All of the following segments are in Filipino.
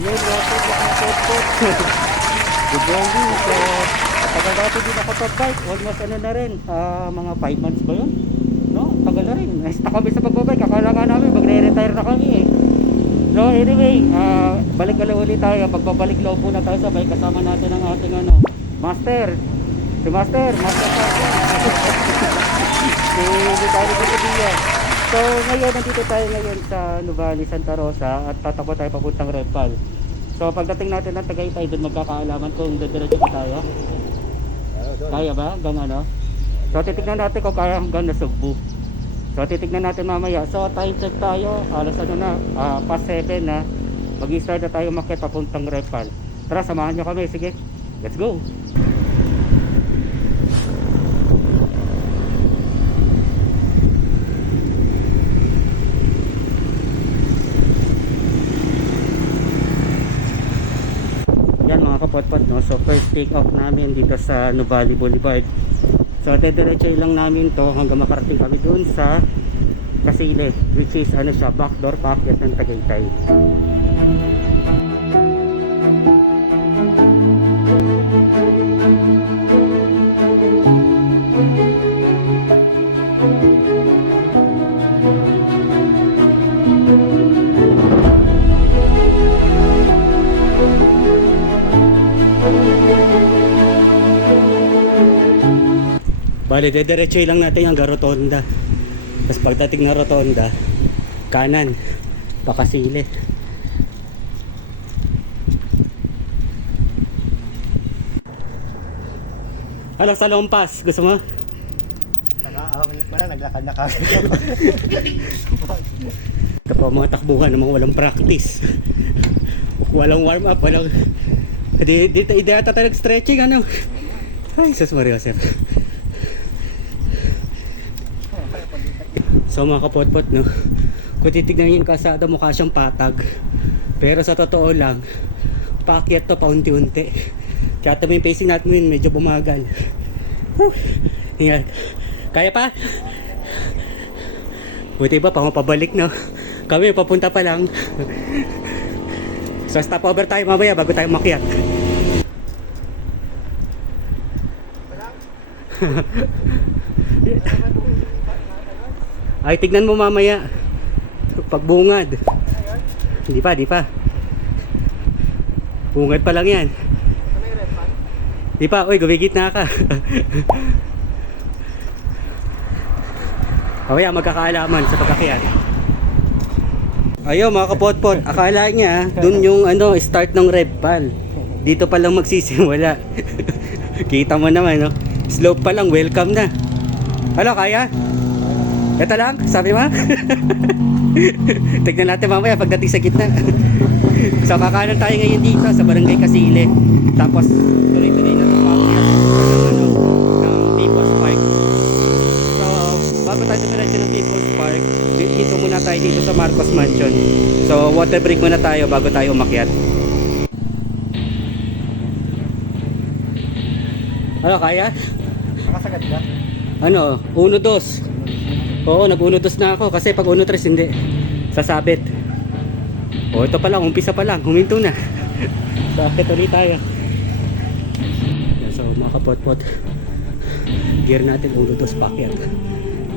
Yun, rapid, nakapot-pot. Good morning. So, tagal dati din ako pag-bike. Almost ano na rin, mga 5 months ba yun? No, tagal na rin. Nasta kami sa pagbabike. Akala nga namin, magre-retire na kami eh. So anyway, balik ka ulit tayo. Pagbabalik loob muna tayo sa bike. Kasama natin ang ating ano, Master. Si Master si Ricardo Padilla. So ngayon, nandito tayo ngayon sa Nuvali, Santa Rosa. At tatakbo tayo papuntang Repal. So pagdating natin ng Tagaytay, doon magkakaalaman kung didiretso pa tayo. Kaya ba? Hanggang ano? So titignan natin kung kaya hanggang Nasugbu. So titignan natin mamaya. So time check tayo. Alas ano na, past 7 na. Mag-i-start na tayo umakyat papuntang Repal. Tara, samahan nyo kami. Sige, let's go. Yan mga kapatpat, no? So first take off namin dito sa Nuvali Boulevard. So dediretso lang namin to hanggang makarating kami dun sa Casile, which is ano siya, backdoor packet ng Tagaytay. Bale, dediretso lang natin hanggang Rotonda. Tapos pagdating na Rotonda, kanan, Pakasile. Hello, sa Lompas, gusto mo? Nakaawanit mo na, naglakad na kagad. Ito po mga takbuhan ng mga walang practice. Walang warm up, walang... Di ata tayo nag-stretching, ano? Ay, sus Maria Joseph. So mga kapotpot, no, kung titignan yung kasada, mukha siyang patag, pero sa totoo lang paakyat to paunti-unti. Kaya ito yung pacing natin medyo bumagal. Ingat. Kaya pa? Buti ba pa mapabalik, no? Kami papunta pa lang. So stop over tayo mamaya bago tayo makyat. Ay, tignan mo mamaya pagbungad. Di pa bungad pa lang yan. Di pa, oy, gumigit na ka. Mamaya magkakaalaman sa pagkakyat. Ayaw mga kapotpot, akala niya dun yung ano, start ng Repal. Dito pa lang magsisimula. Kita mo naman, no? Slope pa lang, welcome na. Ano, kaya? Ito lang, sabi mo? Tignan natin mamaya pagdating sa gitna. So kakanan tayo ngayon dito sa Barangay Casile. Tapos tuloy-tuloy na itong pakyat ng People's Park. So bago tayo dumiretso ng People's Park, dito muna tayo dito sa Marcos Mansion. So water break muna tayo bago tayo umakyat. Ano, kaya? Nakasagad ka? Ano, 1-2. Oo, nag-1-2 na ako kasi pag 1-3 hindi sasabit. O ito pa lang, umpisa pa lang, huminto na. So akit ulit tayo. Yan, so mga kapot-pot, gear natin 1-2 pakyat.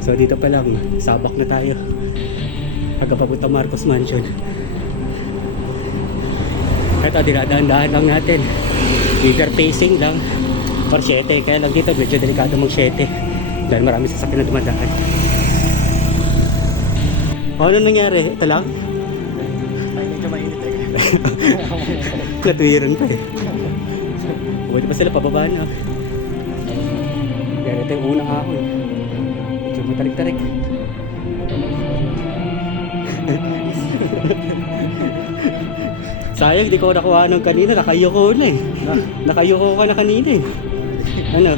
So dito pa lang, sabak na tayo hanggang papunta Marcos Mansion. Ito, dinadaan-daan lang natin, either pacing lang or 7. Kaya lang dito medyo delikado mag 7 dahil marami sasakyan na dumadaan. Ano nangyari? Ito lang? Ay, medyo mainit eh. Natuwiran pa eh. Buti pa sila pababa na. Kaya ito yung unang ahon. Medyo matarik-tarik. Sayang, di ko nakuha ng kanina. Nakayoko na eh. Nakayoko ka na kanina eh. Ano?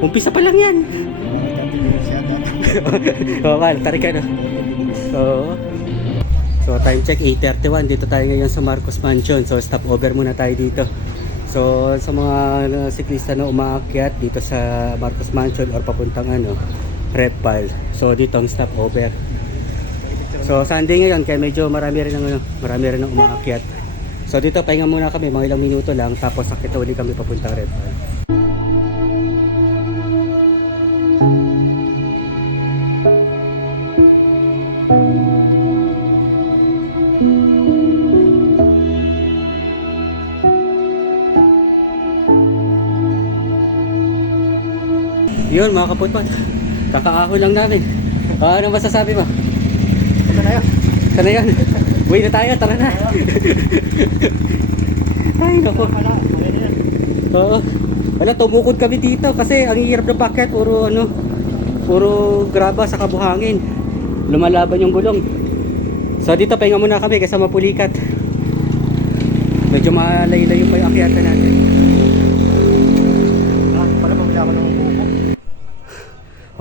Umpisa pa lang yan. Oo, tarik ka na. Oo. So time check 8:31. Dito tayo ngayon sa Marcos Mansion. So stop over muna tayo dito. So sa mga siklista na umaakyat dito sa Marcos Mansion or papuntang ano, Repal. So dito ang stop over. So Sunday ngayon kaya medyo marami rin ang umaakyat. So dito pahinga muna kami mga ilang minuto lang tapos sakit ulit kami papunta Red Pal. Yun mga kaputpot, kakaahon lang namin. Ano masasabi mo? Ito na yun. Sana yan. Uwi na tayo, tara na. Ay naku. Wala na yan. Oo. Wala, tumukod kami dito kasi ang hirap ng packet, puro graba sa kabuhangin. Lumalaban yung gulong. So dito pahinga muna kami kasi mapulikat. Medyo malay-layo pa yung akyatan natin. Pala pabila ako ng buko.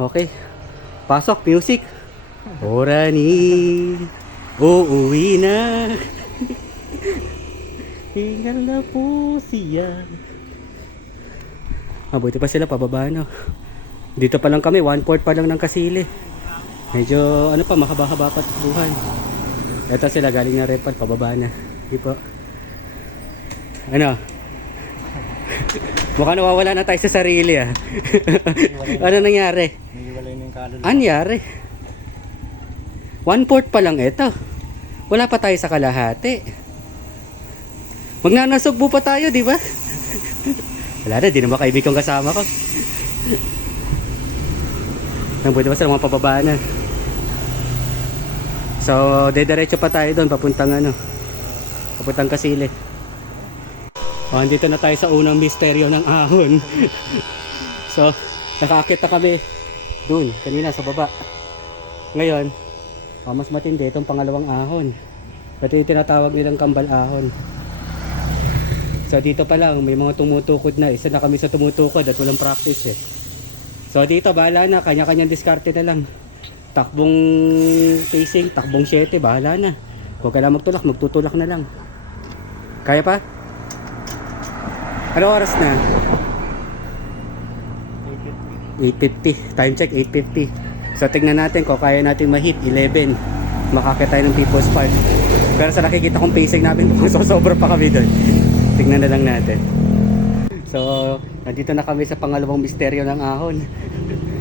Okay. Pasok, music. Ora ni uuwi na. Hingal na po siya. Mabuti pa sila pababa no. Dito pa lang kami, 1/4 pa lang ng Kasili. Medyo ano pa, mahaba-haba pa tubuhan. Ito sila galing na Red Pal, pababa na. Di po. Ano? Mukhang nawawala na tayo sa sarili ah. Ano nangyari? May iwalay na yung kaluluwa. Anyari? 1/4 pa lang ito. Wala pa tayo sa kalahati. Magnanasugbo pa tayo, di ba? Wala na, di na makaibig kong kasama ko. Nabuti ba sila mga pababa na. So, dediretso pa tayo doon, papuntang Kasili. O, andito na tayo sa unang misteryo ng ahon. So, nakakita kami doon, kanina sa baba. Ngayon, mas matindi itong pangalawang ahon. Ito yung tinatawag nilang kambal ahon. So, dito pa lang, may mga tumutukod na. Isa na kami sa tumutukod at walang practice eh. So, dito, bahala na. Kanya-kanyang diskarte na lang. Takbong pacing, takbong 7, bahala na. Huwag ka lang magtulak, magtutulak na lang. Kaya pa? Ano oras na? 8:50. Time check, 8:50. So tignan natin kung kaya natin ma-hit 11. Makakita tayo ng People's Park. Pero sa nakikita kong pacing namin, sosobra pa kami doon. Tignan na lang natin. So, nandito na kami sa pangalawang misteryo ng ahon.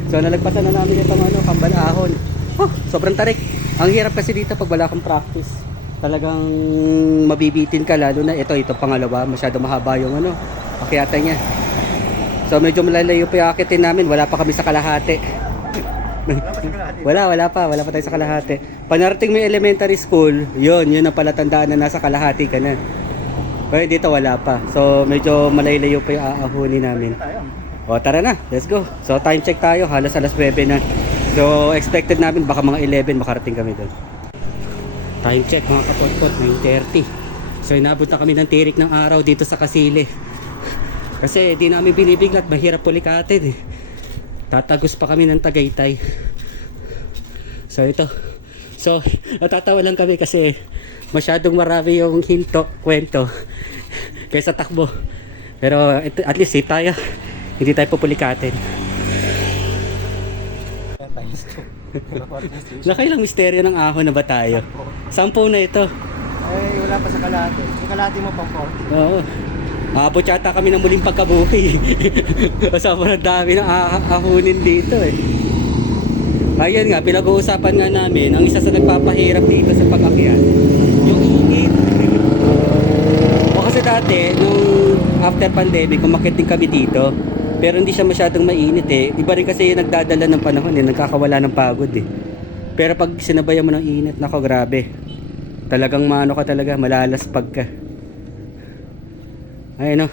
So nalagpasan na namin itong kambal ahon. Oh, sobrang tarik. Ang hirap kasi dito pag wala kang practice. Talagang mabibitin ka, lalo na ito pangalawa, masyado mahaba yung akyatan niya. So medyo malalayo pa yung akyatin namin, wala pa kami sa kalahati. wala pa tayo sa kalahati. Panarating mo yung elementary school, yun ang palatandaan na nasa kalahati ka na. Pero dito wala pa, so medyo malalayo pa yung aahunin namin. O tara na, let's go. So time check tayo, halos alas 9 na. So expected namin baka mga 11 makarating kami doon. Time check mga kapotpot, 9:30. So inabot na kami ng tirik ng araw dito sa Kasili. Kasi di namin binibiglat, mahirap pulikatin eh. Tatagos pa kami ng Tagaytay. So ito. So natatawa lang kami kasi masyadong marami yung kwento kaysa takbo. Pero at least safe tayo. Hindi tayo pupulikatin. Nakailang misteryo ng ahon na ba tayo? 10 na ito. Ay, wala pa sa kalahati. Yung kalahati mo pang 40. Oo. Abot yata kami ng muling pagkabuhay. Sobrang dami ng ahunin dito eh. Ayun nga, pinag-uusapan nga namin, ang isa sa nagpapahirap dito sa pag-akyat, yung init. O kasi dati, nung after pandemic, umakyat din kami dito. Pero hindi siya masyadong mainit eh. Iba rin kasi yung nagdadala ng panahon eh, nagkakawala ng pagod eh. Pero pag sinabayan mo ng init, nako grabe. Talagang malalaspag ka. Ayun o.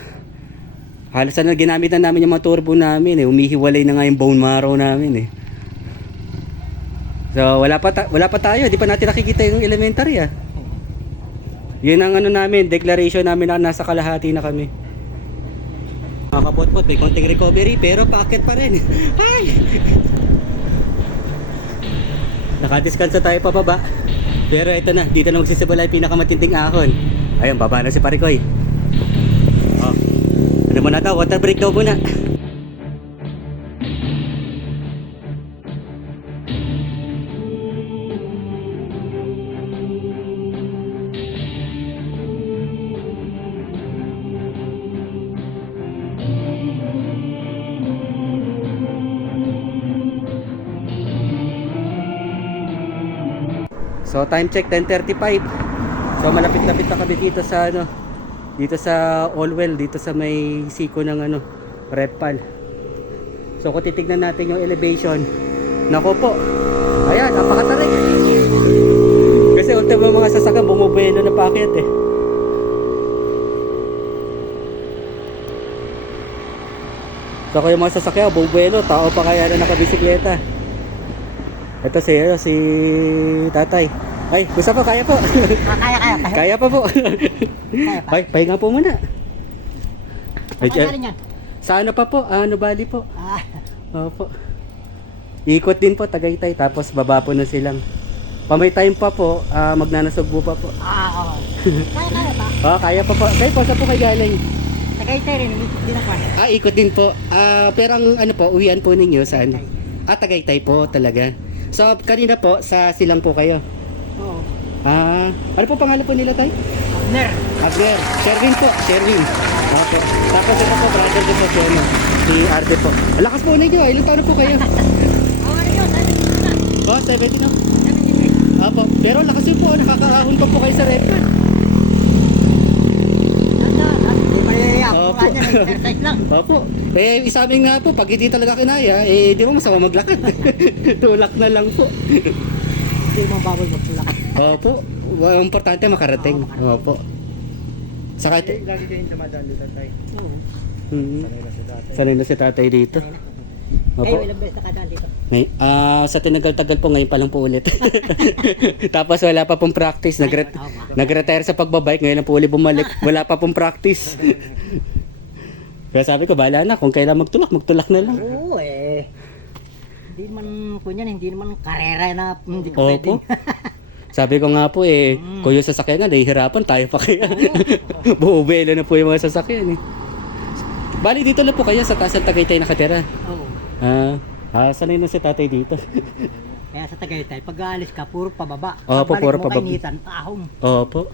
Halos na ginamit na namin yung mga turbo namin eh. Umihiwalay na nga yung bone marrow namin eh. So wala pa tayo, di pa natin nakikita yung elementary ah. Yun ang namin, declaration namin na nasa kalahati na kami. Mga kapotpot, may konting recovery pero paakyat pa rin. Ay! Nakadiskansa tayo pababa. Pero ito na, dito na magsisimula yung pinakamatinding ahon. Ayun, baba na si Parikoy. Oh, ano muna daw, water break daw muna. So time check 10:35. So malapit-lapit na kami dito sa ano, dito sa Allwell, dito sa may siko ng ano, Red Pal. So kung titignan natin yung elevation, nako po. Ayan, napakatarik. Kasi ultimo mga sasakyan bumubuelo na paakyat eh. So kung yung mga sasakyan bumubuelo, tao pa kaya na nakabisikleta. Ito si tatay. Ay, gusto po, kaya po. Kaya. Kaya pa po. Kaya pa. Ay, pahinga po muna. Ay, Kaya rin yan. sa ano pa po? Ano bali po? Ah, Opo. Ikot din po, Tagaytay. Tapos baba po na silang. Pamay time pa po, magnanasugbo pa po. oo. Kaya pa. Oh, kaya pa po. Kayo po, saan po kayo galing? Tagaytay rin, hindi na pa. Ikot din po. Pero ang ano po, uwian po ninyo saan? Tagaytay po talaga. So, kanina po, sa silang po kayo. Oo. Ano po pangalan po nila tayo? Ner. Abner. Sherwin po. Sherwin. Okay. Tapos ito po, brother ko po si ano, si Arde po. Alakas po ninyo. Ilang taon na po kayo? Oo, ano yun? Oh, 70 no? Apo. Pero lakas yun po. Nakakaahon pa po kayo sa red card. Hindi mayayap. Opo. Exercise lang. Opo. Isa amin nga po, pag hindi talaga kinaya, di ba masama maglakad? Tulak na lang po. Hindi mo bawal magtulak. Opo. Importante makarating. Opo. Saka ito. Lagi kayong dumadaan dito tayo. Oo. Sanay na si tatay. Sanay na si tatay dito. Kayo Opo. ilang beses nakadaan dito? Sa tinagal-tagal po ngayon pa lang po ulit. Tapos wala pa pong practice. Nag-retire sa pagbabike. Ngayon lang po ulit bumalik. Wala pa pong practice. Kaya sabi ko, bahala na. Kung kailan magtulak na lang. Oo eh. Hindi naman, kunyan, hindi naman karera na hindi ka Opo. pwedeng. Sabi ko nga po kung yung sasakyan nga, nahihirapan tayo pa kaya. Buubelo na po yung mga sasakyan eh. Bali dito na po kaya sa taas ng Tagaytay nakatira. Oo. Sanay na si tatay dito. Kaya sa Tagaytay, pag aalis ka, puro pababa. Opo, Pagbalik puro mo pababa. kainitan, ahong. Opo.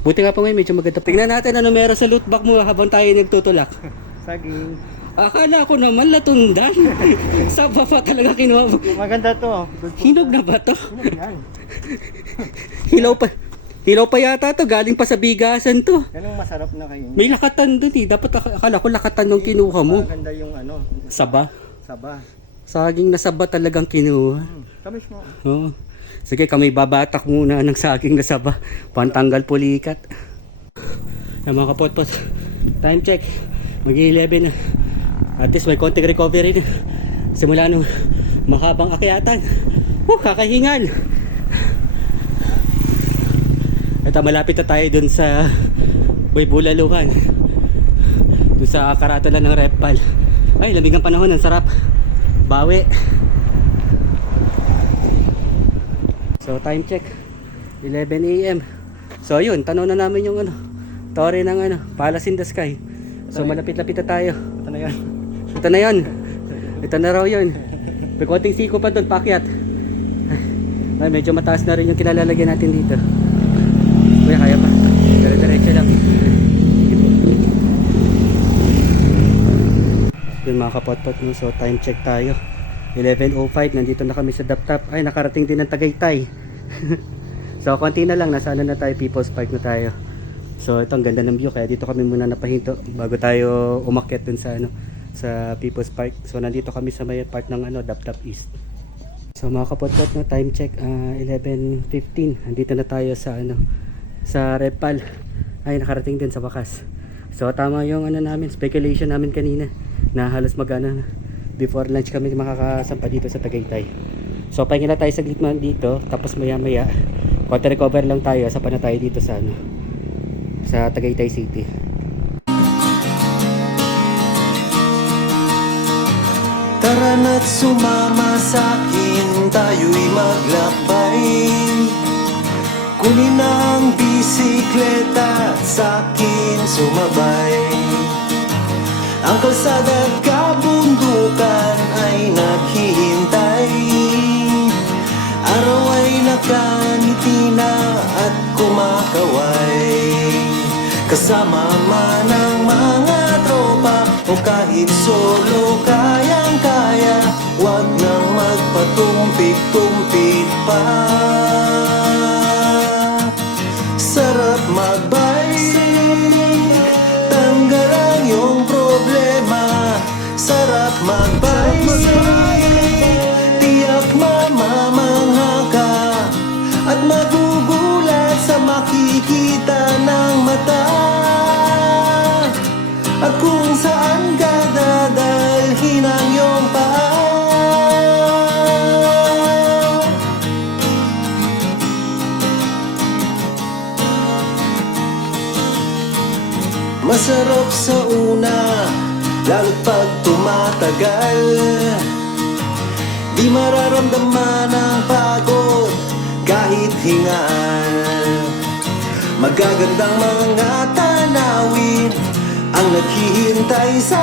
Buti nga po ngayon, medyo maganda. Tingnan natin ano meron sa loot bag mo habang tayo nagtutulak. Saging. Akala ko naman latundan. Saba pa talaga kinuha mo. Maganda to. Good food. Hinog na ba to? Ano yan? Hilaw pa. Hilaw pa yata to. Galing pa sa bigasan to. Yan ang masarap na kayo. May lakatan dun eh. Dapat akala ko lakatan nung kinuha mo. Maganda yung ano, Saba. saba. Saging na saba talagang kinuha. Tamis mo. Oo. Sige, kami babatak muna ng saging na saba. Pantanggal pulikat. Mga kapotpot. Time check. Mag-11 na. At least may konting recovery na. Simula nung mahabang akyatan. Kakahingal. Ito, malapit na tayo dun sa Bulaluhan. Dun sa karatolan ng Red Pal. Ay, lamig ang panahon. Ang sarap. Bawi. So, time check. 11 AM. So, yun. Tanaw na namin yung ano. Tore ng ano. Palace in the Sky. So, malapit-lapit na tayo. Ito na yan. Ito na yun. Ito na raw yun. May konting siko pa doon, pakyat. Ay, medyo mataas na rin yung kinalalagyan natin dito. Kuya, kaya pa. Dire-diretso lang. Yun mga kapotpot mo. So time check tayo. 11:05. Nandito na kami sa Daptap. Ay, nakarating din ng Tagaytay. So konti na lang. Nasa ano na tayo. People's Park na tayo. So ito ang ganda ng view. Kaya dito kami muna napahinto bago tayo umakyat dun sa ano, sa People's Park. So nandito kami sa may part ng ano, Daptap East. So mga kapotpot no, time check 11:15. Nandito na tayo sa ano, sa Red Pal. Ay, nakarating din sa wakas. So tama yung ano namin, speculation namin kanina na halos magana before lunch kami makakasampa dito sa Tagaytay. So pahinga na tayo saglit man dito, tapos maya maya konti recover lang tayo sa na tayo dito sa ano, sa Tagaytay City. Tara na't sumama sa'kin, tayo'y maglakbay. Kunin ang bisikleta at sa'kin sumabay. Ang kalsada at kabundukan ay naghihintay. Araw ay nakangiti na at kumakaway. Kasama man ang mga tropa o kahit solo, kayang-kaya Huwag nang magpatumpik-tumpik pa. Sarap magbike, tanggal ang iyong problema. Sarap magbike, tiyak mamamangha ka at magugulat sa makikita ng mata. At kung saan ka dadalhin ang iyong paa. Masarap sa una, lalo't pag tumatagal. Di mararamdaman ang pagod kahit hingaan. Magagandang mga tanawin ang naghihintay sa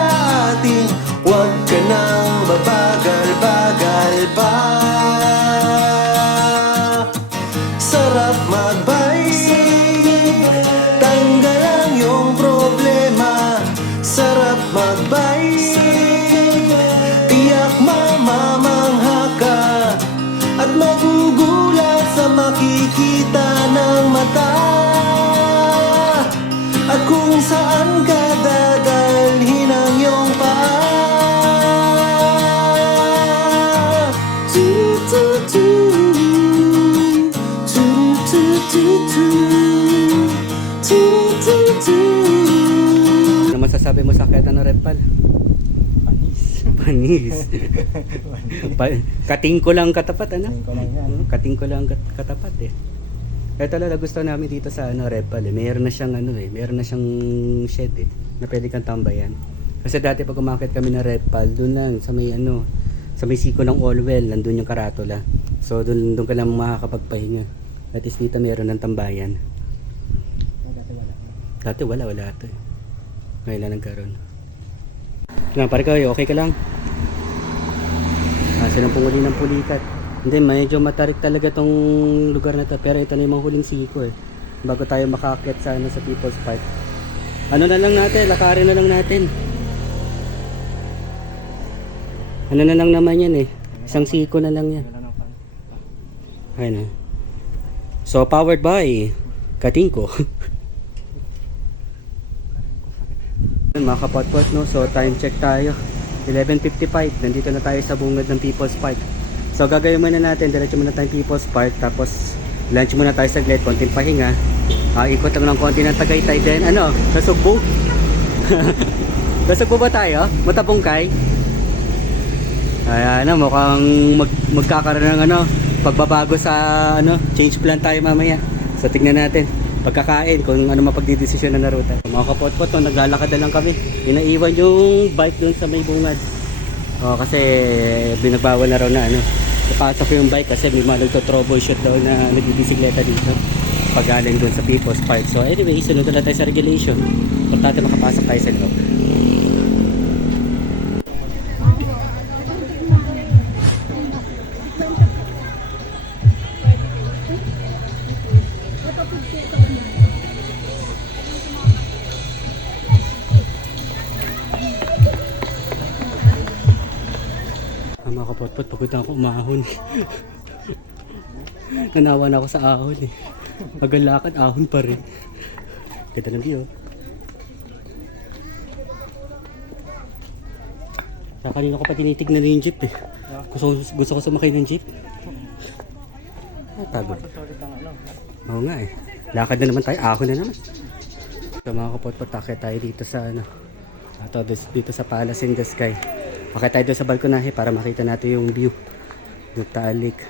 atin. Huwag ka nang babagal-bagal pa. Sarap magbike, tanggal ang iyong problema. Sarap magbike, tiyak mamamangha ka at magugulat sa makikita ng mata. At kung saan ka dadalhin ang iyong paa. Ano masasabi mo sa Quezon na Red Pal? Panis. Panis. Kating ko lang katapat, ano? Kating ko lang yan. Kating ko lang katapat eh. Kaya talaga gusto namin dito sa Red Pal eh. Meron na siyang meron na siyang shed eh na pwede kang tambayan. Kasi dati pag umakit kami ng Red Pal, doon lang sa may sa may siko ng Allwell, nandun yung karatula. So doon ka lang makakapagpahinga. At least dito meron ng tambayan. Dati wala ito eh. Ngayon lang nagkaroon. Nga, pare kayo, okay ka lang? Kasi nang punguli ng pulikat. Hindi, medyo matarik talaga tong lugar na to. Pero ito na yung mga huling siko eh. Bago tayo makakit sa People's Park. Ano na lang natin, lakarin na lang natin. Ano na lang naman yan eh. Isang siko na lang yan. Ayun na. So, powered by Katingko. Mga kapotpot, no? So time check tayo, 11:55. Nandito na tayo sa bungad ng People's Park. So gagawin muna natin, diretso muna tayong People's Park. Tapos lunch muna tayo saglit, konting pahinga. Ikot lang ng konti ng Tagaytay. Then Nasugbo. Nasugbo ba tayo? Matapungkay? Ayan, mukhang magkakaroon ng pagbabago sa change plan tayo mamaya. So tignan natin pagkakain kung ano mapagdidesisyon na ruta. Mga kapotpot, naglalakad na lang kami. Inaiwan yung bike doon sa may bungad. Kasi binagbawal na raw na ipasok yung bike kasi may mga nagto-troubleshoot daw na nagbibisikleta dito pag galing doon sa People's Park. So anyway, sunod na tayo sa regulation. Importante makapasok tayo sa loob. Mga kapotpot, pagod na ako umahon. Nanawan ako sa ahon eh. Magalakad, ahon pa rin. Ganda ng view. Kanina ko pa tinitignan na yung jeep eh. Gusto ko sumakay ng jeep. Pagod. Oo nga eh. Lakad na naman tayo, ahon na naman. So mga kapotpot, akit tayo dito sa dito sa Palace in the Sky. Akit tayo doon sa balkonahe para makita natin yung view ng Taal Lake.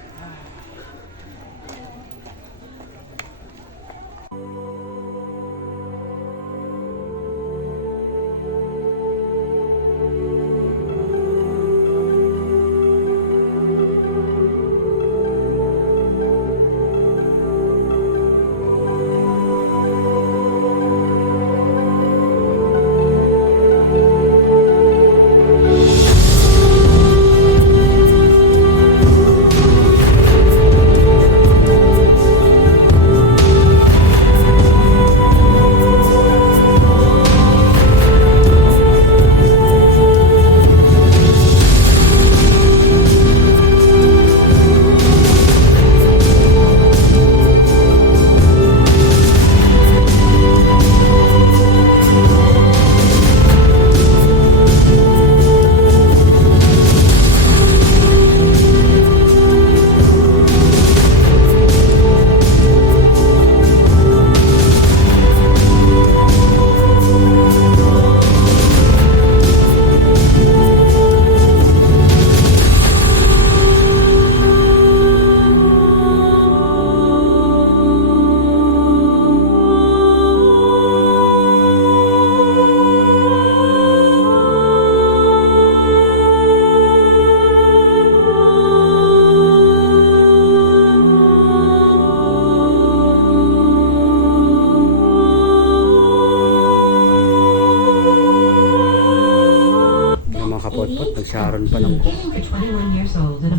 Meron pa ng cook.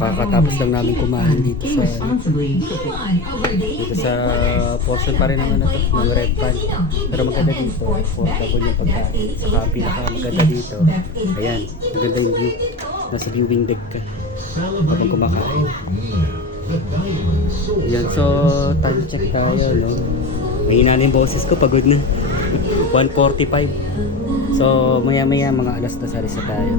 Kakatapos lang namin kumain dito sa portion pa rin ng ano to, ng Red Pan. Pero maganda dito, affordable yung pagkain. Saka pinaka maganda dito, ayan, maganda yung view. Nasa viewing deck ka habang kumakain. Ayan, so time check tayo, no? Mahina na yung boses ko, pagod na. 1:45. So maya maya mga alas 2 alis na tayo.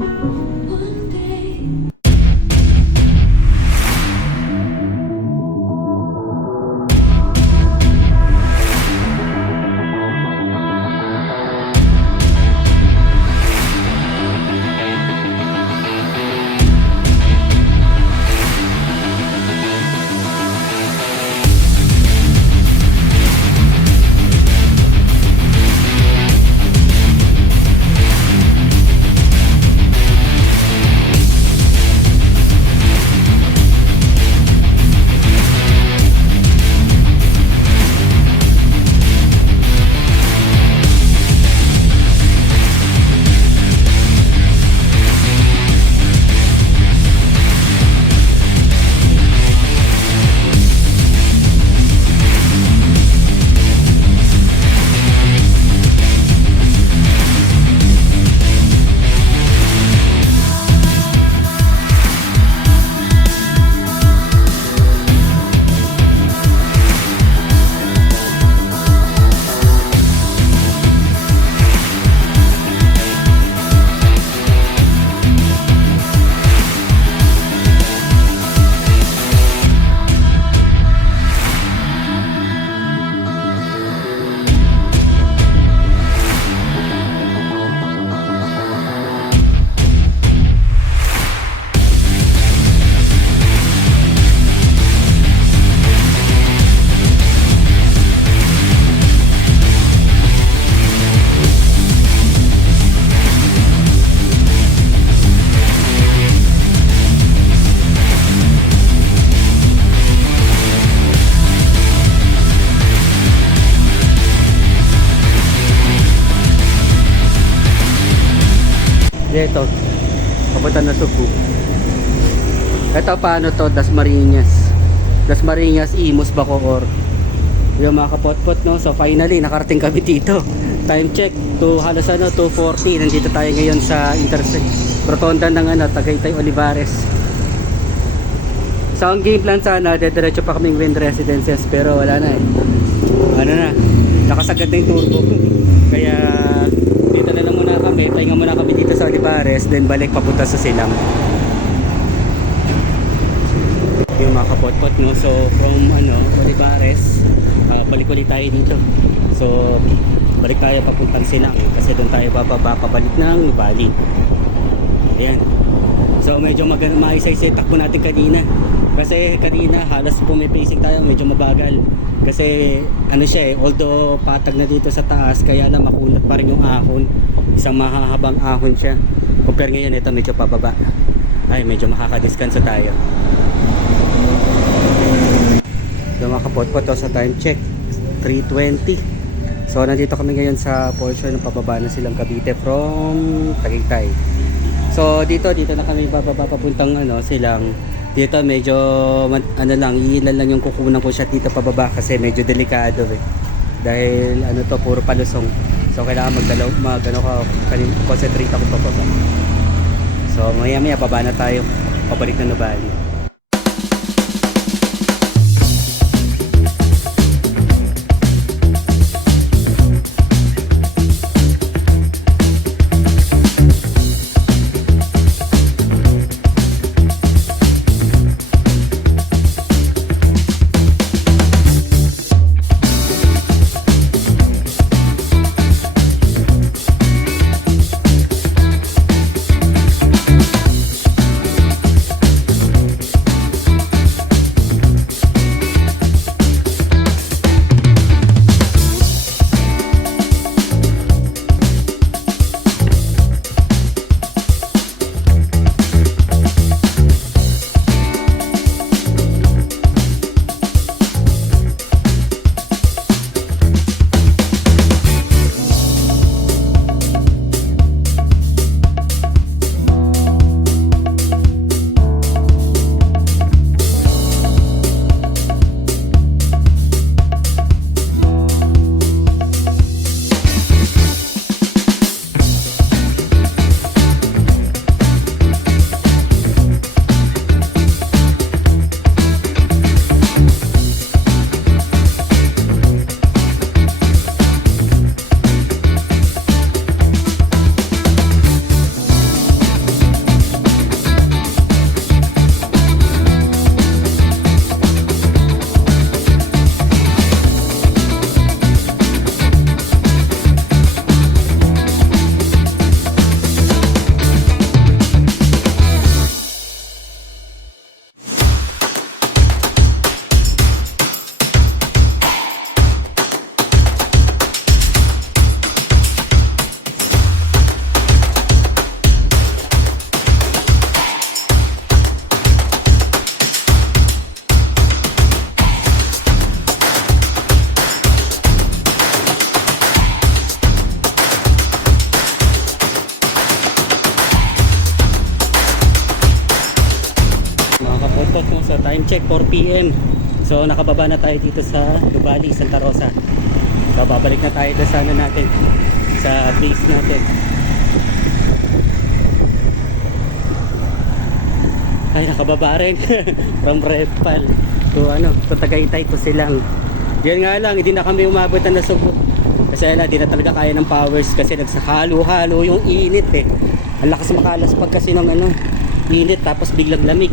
Ito, papunta na Subu. Ito paano to, Dasmariñas, Imus, Bacoor. Yung mga kapot-pot, no? So finally, nakarating kami dito. Time check, to halos 2:40. Nandito tayo ngayon sa rotonda ng Tagaytay Olivares. So ang game plan sana, dediretso pa kaming Wind Residences, pero wala na eh. Ano na, nakasagad na yung turbo. Kaya dito na lang muna kami, pahinga muna kami dito sa Olivares, then balik papunta sa Silang. Yung mga kapot-pot, no? So from Olivares, balik ulit tayo dito. So balik tayo papuntang Silang kasi doon tayo bababa pabalik ng Bali. Ayan. So medyo maisa-isa takbo natin kanina. Kasi kanina halos pumipacing tayo, medyo mabagal. Kasi siya although patag na dito sa taas, kaya lang makunat pa rin yung ahon. Isang mahahabang ahon siya. Compare ngayon, ito medyo pababa. Ay, medyo makakadiskanso tayo. So makapot-pot sa time check, 3:20. So nandito kami ngayon sa portion ng pababa na Silang Cavite from Tagaytay. So dito na kami bababa papuntang Silang. Dito medyo iilan lang yung kukunan ko siya dito pababa kasi medyo delikado eh. Dahil puro palusong. So kailangan concentrate ako pababa. So maya baba na tayo, pabalik na Nubali. time check 4 PM. So nakababa na tayo dito sa Nuvali, Santa Rosa. So babalik na tayo doon sa ano natin, sa base natin. Ay, nakababa rin from Repal to ano, to Tagaytay to Silang. Yan nga lang, hindi na kami umabot na Subo. Kasi di na talaga kaya ng powers kasi nagsahalo-halo yung init eh. Ang lakas makalas pag kasi ng ano, init tapos biglang lamig.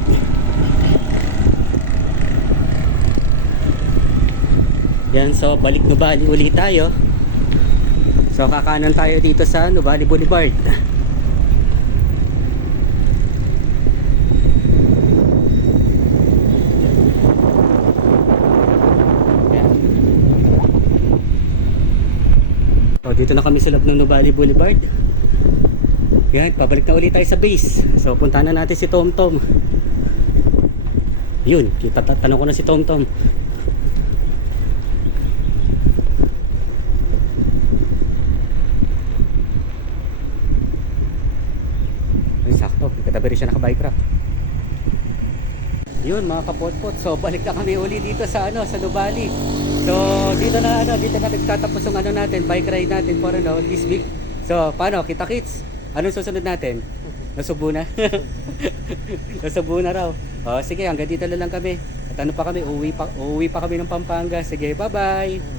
Yan, so balik Nuvali ulit tayo. So kakanan tayo dito sa Nuvali Boulevard. Yan. So dito na kami sa loob ng Nuvali Boulevard. Yan, pabalik na ulit tayo sa base. So puntahan na natin si Tom Tom. Yun, tanong ko na si Tom Tom. Sakto, katabi rin siya nakabike rack. Yun mga kapotpot, so balik na kami uli dito sa ano, sa Nuvali. So dito na nagtatapos yung ano natin, bike ride natin for ano, this week. So paano, kita kits? Anong susunod natin? Nasubo na? Nasubo na raw. Sige, hanggang dito na lang kami. At ano pa kami, uuwi pa kami ng Pampanga. Sige, bye bye.